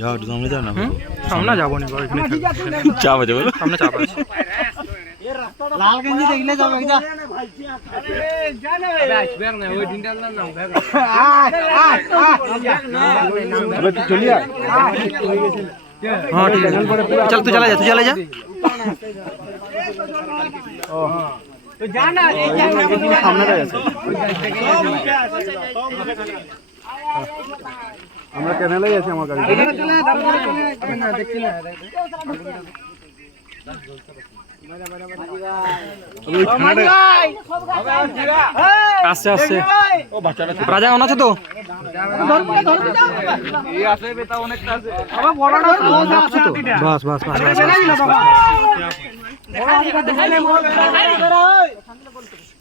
যাও একটু সামনে যাও না। সামনে যাব নি বাবা, এখানে থাকব। চাপ আছে বলো। সামনে চাপ আছে লাল গেঞ্জি দেখলে যাবে হ্যাঁ ঠিক আছে চল তুই চলে যা তুই চলে যা আমরা ক্যানেলেই আছি আমার গাড়ি আসছে আস্তে রাজা কেমন আছে তো বাস তো বাস বাস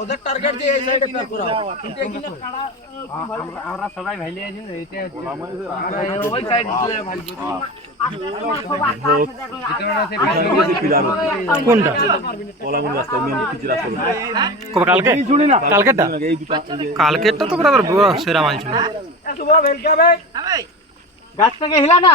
ওদের টার্গেট দিয়ে এই সাইডে তার করা আমরা সবাই ভাইলে আছি না এটা ওই সাইড দিয়ে ভাই কোনটা? কলাগুন রাস্তা মেন পিচ রাস্তা কবে কালকে তো বরাবর সেরা মাল ছিল। গাছটাকে হিলা না।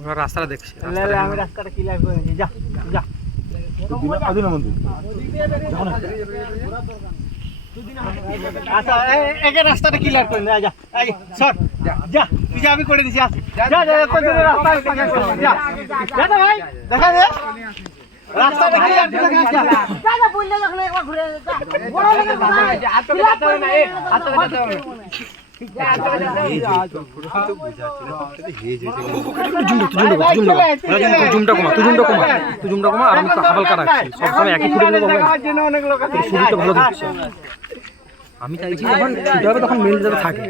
ওরা রাস্তাটা দেখছি আমি রাস্তাটা ক্লিয়ার করে দিই যা যা। আচ্ছা একে রাস্তাটা ক্লিয়ার করে যা সর। যা তুই যা আমি করে দিছি রাস্তা ভাই দেখা দে। রাস্তাটা ক্লিয়ার করে দে, দাদা বললে যখন একবার ঘুরে যা। বড় লাগে ভাই। হাতে না এ হাতে যেতে হবে তুই জুমটা কমা আমি হালকা সবসময় একই ফুটে শুরুটা ভালো আমি চাইছি যখন ছুটে হবে তখন মেল যাতে থাকে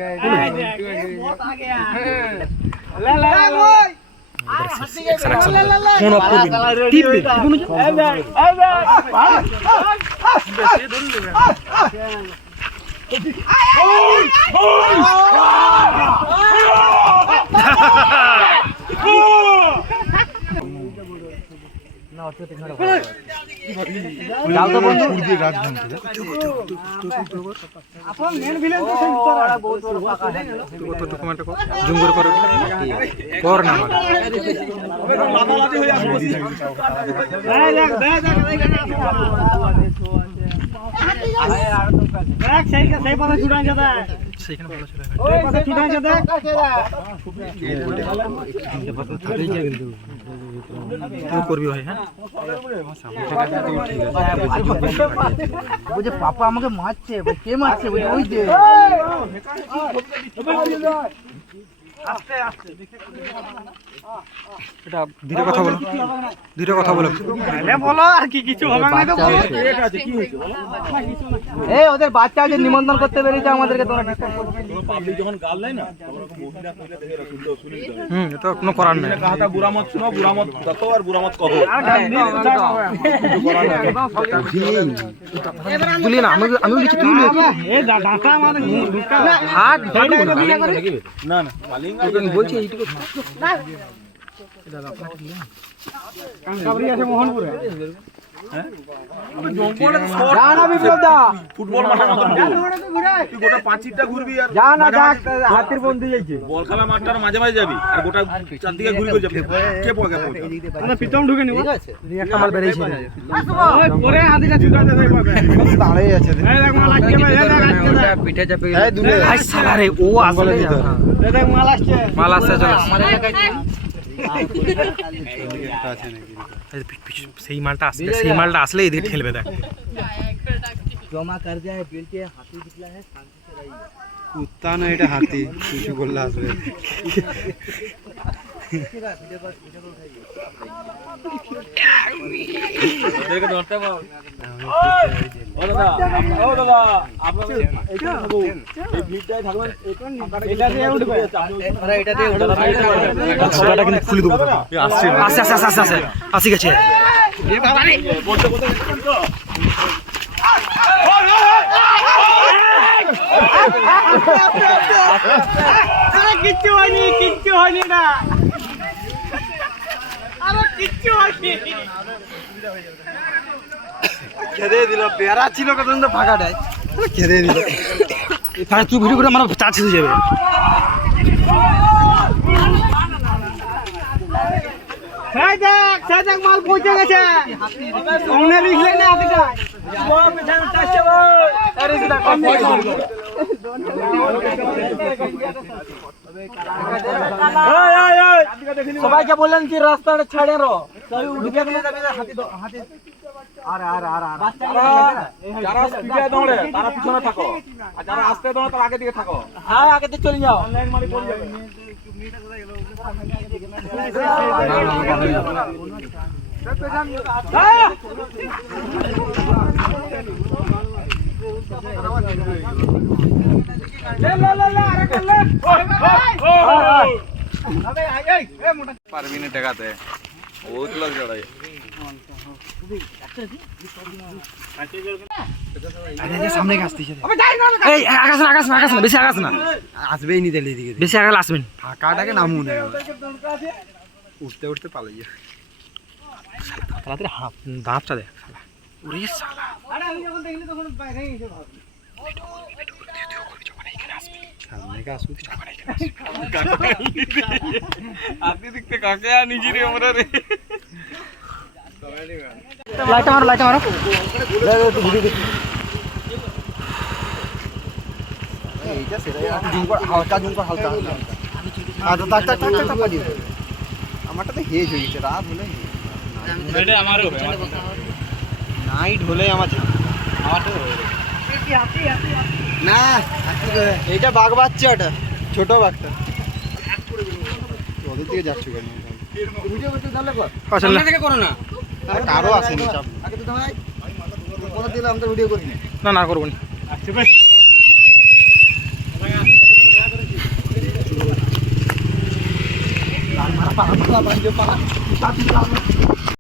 ফোন জুম করে কর কর না আমাকে। সেইখানে ভালো ছিল তুই করবি ভাই হ্যাঁ পাপা আমাকে মারছে কে মারছে বলছে ওই যে এটা ধীরে কথা বলো। ধীরে কথা বলো। বলো আর কি কিছু হবে না তো। ওদের বাচ্চা যে নিমন্ত্রণ করতে পেরেছে আমাদেরকে। পাবলিক যখন গাল দেয় না হুম এটা কোনো করার নেই। কাহাতা বুড়া মত শুনো বুড়া মত দেখো আর বুড়া মত কহো তুলি না আমি আমি ডাটা আমাদের ঢুকা হাত না না মালিক তোকে বলছি এইটুকু কাবরি মোহনপুরে। ফুটবল মাঠের মতন। তুই গোটা পাঁচিরটা ঘুরবি আর যা না মাঝে যাক মাঝে- হাতির বন্ধু বল খেলা মাঠটার মাঝে মাঝে যাবি আর গোটা চারদিকে ঘুরি করে যাবি। কে পকে আমরা পিছন ঢুকে নিব। একটা মাল বেরিয়েছে। পরে হাতিটা ছুটাতে পাবে দাঁড়াই আছে এই দেখ মাল আসছে ভাই এই দেখ আসছে পিঠে চাপে ভাই সালা রে ও আসলে। দেখ মাল আসছে। মাল আসছে চলে। এই পিছ- পিছ- সেই মালটা আসলে সেই মালটা আসলে এদিকে ঠেলবে দেখ কুত্তা না হাতি করলে আসবে দাদা আপ- ও দাদা আপনাদের এইখানে থাকব এই ভিড়টাই থাকবেন এটা হাতি কিছু খুলে দেবো আসছে আসছে আসছে আসছে আসছে আসি গেছে। কিচ্ছু হয়নি কিচ্ছু হয়নি না। খেদে দিল বেড়া ছিল কত তো ফাঁকাটায়। খেদে দিল। তাহলে তুই ভিডিও করে আমার চার্জ হয়ে যাবে। মাল পৌঁছে গেছে। সামনে লিখলে না হাতিটা। সবাইকে বললেন কি রাস্তাটা ছাড়ে রো। ঢুকে গেলে যাবে হাতি হাতি আরে আরে আরে আরে। যারা স্পিডে দৌড়ে তারা পিছনে থাকো। আর যারা আস্তে দৌড়ে তারা আগে দিকে থাকো। হ্যাঁ আগে তো চলে যাও। আকাশ না না বেশি আকাশ না। আসবেই নি তাহলে এদিকে। বেশি আকাশ আসবেন। ফাঁকাটাকে নামুন উঠতে উঠতে পালাই তাড়াতাড়ি হাত দাঁতটা দেখ। আপনি দেখতে কাকে নিজে রে আমরা রে লাইটটা মারো লাইটটা মারো হালকা হালকা পারি আমারটাতে হেজ হয়ে গেছে রাত হলে নাইট হলে আমার না এইটা বাঘ বাচ্চাটা ছোট বাঘটা। ওদের দিকে যাচ্ছ কেন? তাহলে কর। আসল না। করো না। আর কারও আসেনি তো ভাই কোনো দিন আমরা ভিডিও করি না। না না করব না। পালা পালা